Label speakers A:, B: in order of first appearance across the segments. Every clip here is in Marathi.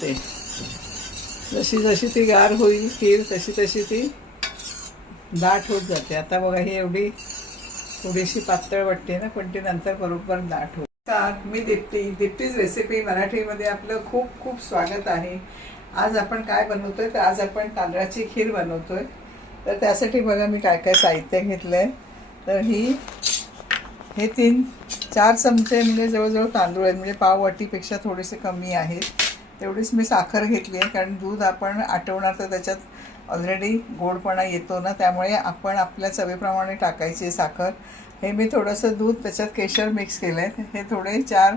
A: ते. जशी जशी ती गार होईल खीर तशी तशी ती दाट होत जाते. आता बघा ही एवढी थोडीशी पातळ वाटते ना पण ती नंतर बरोबर दाट होत. मी दिप्ती दीप्तीज रेसिपी मराठीमध्ये आपलं खूप खूप स्वागत आहे. आज आपण काय बनवतोय? तर आज आपण तांदळाची खीर बनवतोय. तर त्यासाठी बघा मी काय काय साहित्य घेतलंय. तर ही हे तीन चार चमचे म्हणजे जवळजवळ तांदूळ आहेत. म्हणजे पाव वाटीपेक्षा थोडेसे कमी आहेत. तेवढीच मी साखर घेतली आहे कारण दूध आपण आटवणार तर त्याच्यात ऑलरेडी गोडपणा येतो ना त्यामुळे आपण आपल्या चवीप्रमाणे टाकायची साखर. हे मी थोडंसं दूध त्याच्यात केशर मिक्स केलं आहे हे थोडे चार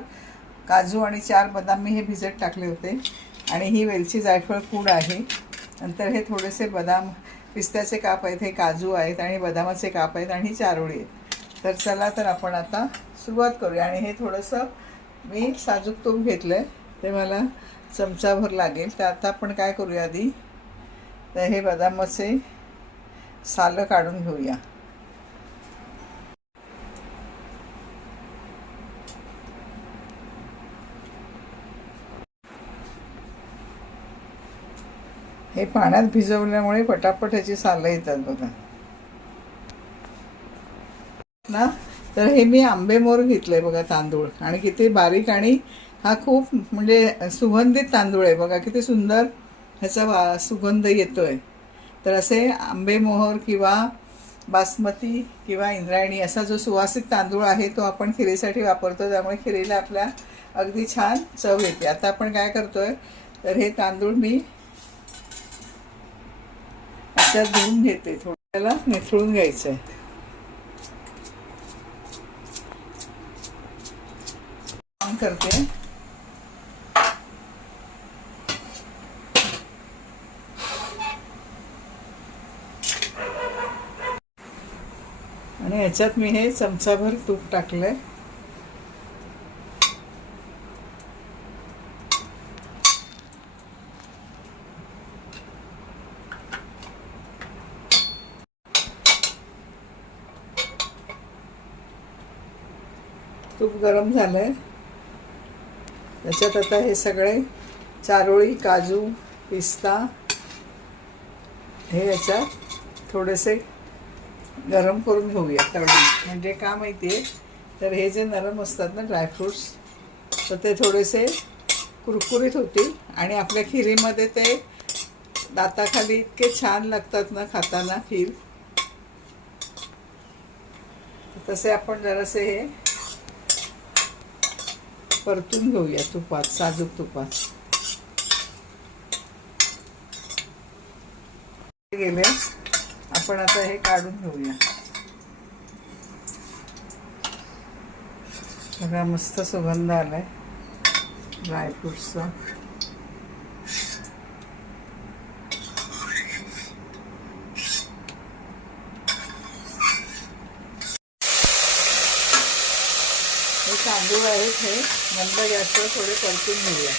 A: काजू आणि चार बदाम मी हे भिजत टाकले होते. आणि ही वेलची जायफळ पूड आहे. नंतर हे थोडेसे बदाम पिस्त्याचे काप आहेत हे काजू आहेत आणि बदामाचे काप आहेत आणि ही चारोळी आहेत. तर चला तर आपण आता सुरुवात करूया. आणि हे थोडंसं मी साजूक तूप घेतलं आहे ते मला चमचाभर लागेल. तर आता आपण काय करूया आधी? तर हे बदामाचे सालं काढून घेऊया. हे पाण्यात भिजवल्यामुळे पटापट ह्याची सालं येतात बघा. ना? तर हे मी आंबेमोर घेतलंय बघा तांदूळ. आणि किती बारीक आणि हा खूप म्हणजे सुगंधित तांदूळ आहे. बघा किती सुंदर ह्याचा वा सुगंध येतो आहे तर असे आंबेमोहर किंवा बासमती किंवा इंद्रायणी असा जो सुवासिक तांदूळ आहे तो आपण खिरीसाठी वापरतो. त्यामुळे खिरीला आपल्या अगदी छान चव येते. आता आपण काय करतो आहे तर हे तांदूळ मी आता धुवून घेते. थोड्याला निथळून घ्यायचं आहे करते आणि ह्याच्यात मी हे चमचाभर तूप टाकलंय. तूप गरम झालंय. त्याच्यात आता हे सगळे चारोळी काजू पिस्ता हे याच्यात थोडेसे गरम करून घेऊया तळून. म्हणजे का माहिती आहे तर हे जे नरम असतात ना ड्रायफ्रूट्स तर ते थोडेसे कुरकुरीत होतील आणि आपल्या खिरीमध्ये ते दाताखाली इतके छान लागतात ना खाताना खीर. तसे आपण जरासे हे परतून घेऊया तुपात साजूक तुपात. गेले. आपण आता हे काढून घेऊया. बघा मस्त सुगंध आलाय. ड्रायफ्रुट्सचा हे तांदूळ आहेत हे. मंद गॅसवर थोडे परतून घेऊया.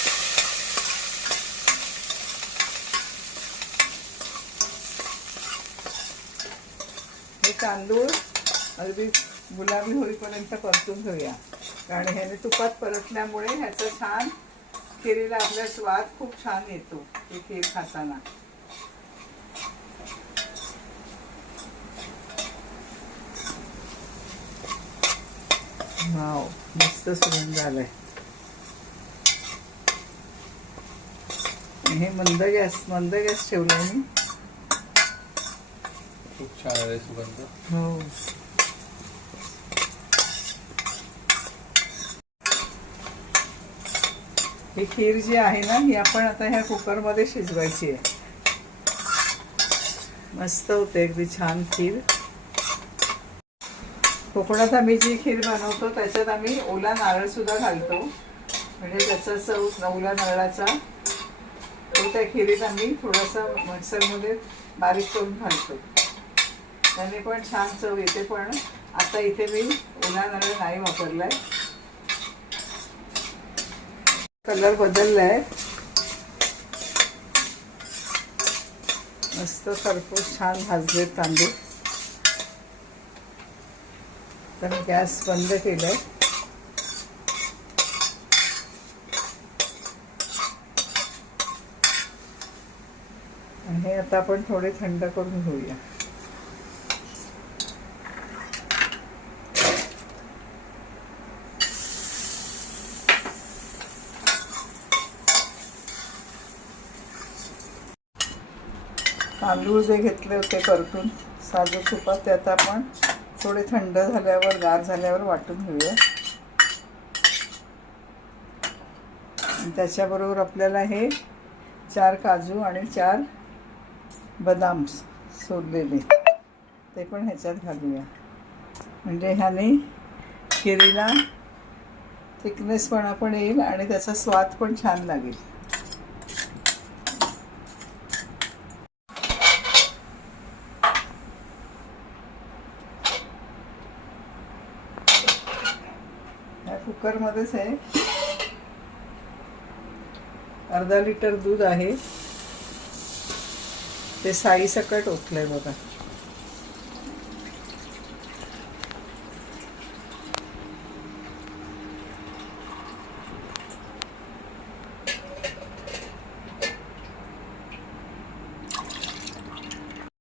A: तांदूळ अगदी गुलाबी होईपर्यंत परतून घेऊया. कारण ह्याने तुपात परतल्यामुळे ह्याचा छान खिरीला आपला स्वाद खूप छान येतो ही खीर खाताना. वाव मस्त सुगंध आलाय. हे मंद गॅस मंद गॅस ठेवला मी.
B: खूप छान आहे सुगंध.
A: हो. ही खीर जी आहे ना ही आपण आता ह्या कुकरमध्ये शिजवायची आहे. मस्त होते अगदी छान खीर. कोकणात आम्ही जी खीर बनवतो त्याच्यात आम्ही ओला नारळ सुद्धा घालतो. म्हणजे त्याचा चव ओला नारळाचा तो त्या खिरीत आम्ही थोडासा मिक्सरमध्ये बारीक करून घालतो. त्याने पण छान चव येते पण आता इथे मी ओला नारळ नाही वापरलाय. कलर बदललाय. मस्त सरपूस छान भाजले तांदूळ. तर गॅस बंद केलाय. आणि हे आता आपण थोडे थंड करून घेऊया. तांदूळ जे घेतले होते परतून साजूक तुपात त्यात आपण थोडे थंड झाल्यावर गार झाल्यावर वाटून घेऊया. त्याच्याबरोबर आपल्याला हे चार काजू आणि चार बदाम सोडलेले. ते पण ह्याच्यात घालूया. म्हणजे ह्याने खिरीला थिकनेसपणा पण येईल आणि त्याचा स्वाद पण छान लागेल. कुकरमध्येच आहे. अर्धा लिटर दूध आहे. ते साई सकट ओतलंय बघा.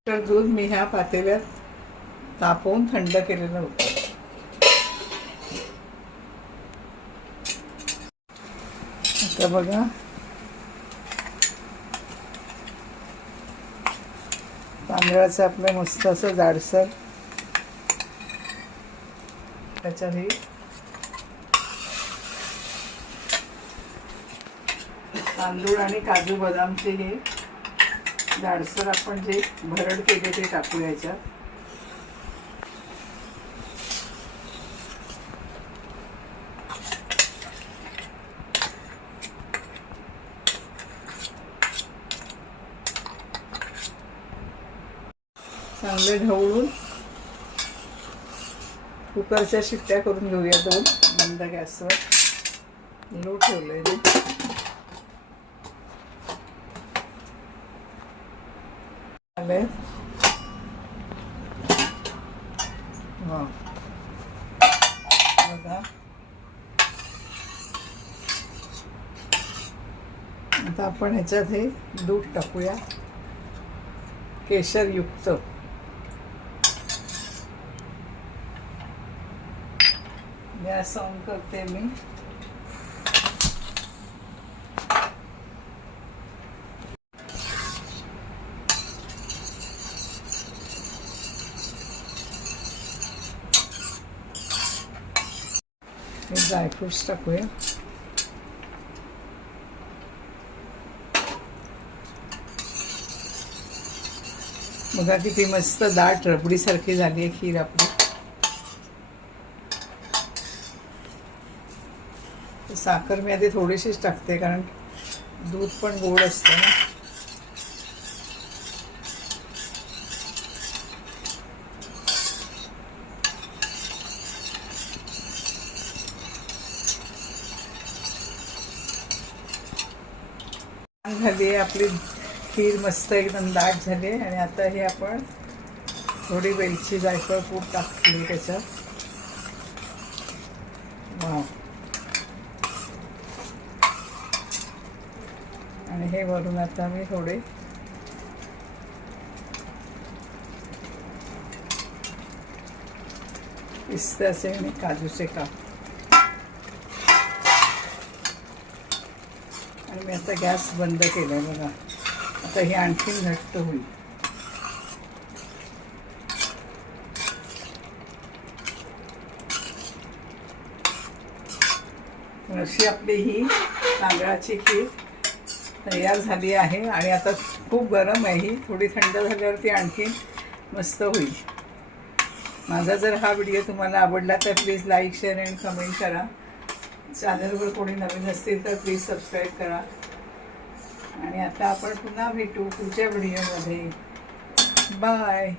A: तर दूध मी ह्या पातेल्यात तापवून थंड केलेलं होतं. आता बघा. तांदळाचं आपलं मस्त असं जाडसर. त्याच्या हे तांदूळ आणि काजू बदामचे हे जाडसर आपण जे भरड केले ते टाकू याच्यात. चांगले ढवळून कुकरच्या शिट्ट्या करून घेऊया दोन. मंद गॅसवर लो ठेवलंय ते आलंय बघा. आता आपण ह्याच्यात हे दूध टाकूया. केशरयुक्त. गॅस ऑन करते मी. हे ड्रायफ्रुट्स टाकूया. बघा किती मस्त दाट रबडीसारखी झाली आहे खीर आपली. साखर मी आधी थोडीशीच टाकते कारण दूध पण गोड असतं ना. छान झाली आहे आपली खीर मस्त एकदम दाट झाली आहे आणि आता हे आपण थोडी वेलची जायफळ पूड टाकली त्याच्यात. वाव. आणि हे वरून आता मी थोडे पिस्त्याचे आणि काजूचे काप आणि मी आता गॅस बंद केला आहे बघा. आता हे आणखीन घट्ट होईल. अशी आपली ही तांदळाची खीर तयार झाली आहे आणि आता खूप गरम आहे. ही थोडी थंड झाल्यावरती आणखीन मस्त होईल. माझा जर हा व्हिडिओ तुम्हाला आवडला तर please like share and comment करा. चॅनलवर कोणी नवीन असतील तर प्लीज सबस्क्राईब करा. आणि आता आपण पुन्हा भेटू पुढच्या व्हिडिओमध्ये. बाय